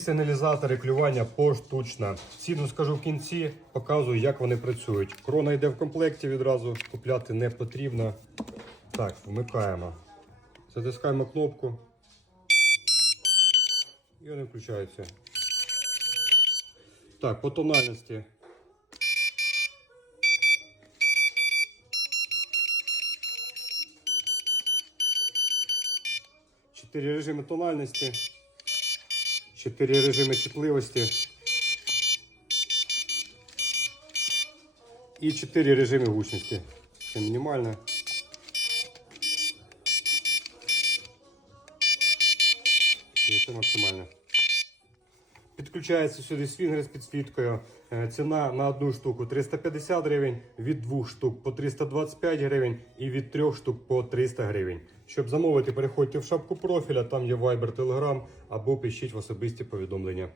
Сигналізатори клювання поштучно. Ціну скажу в кінці, показую, як вони працюють. Крона йде в комплекті відразу, купляти не потрібно. Так, вмикаємо. Затискаємо кнопку. І вони включаються. Так, по тональності. Чотири режими тональності. Чотири режими чутливості. І чотири режими гучності. Це мінімальне. І це максимальне. Підключається сюди свінгер з підсвіткою. Е, Ціна на одну штуку 350 гривень, від двох штук по 325 гривень і від трьох штук по 300 гривень. Щоб замовити, переходьте в шапку профіля, там є Viber, Telegram або пишіть в особисті повідомлення.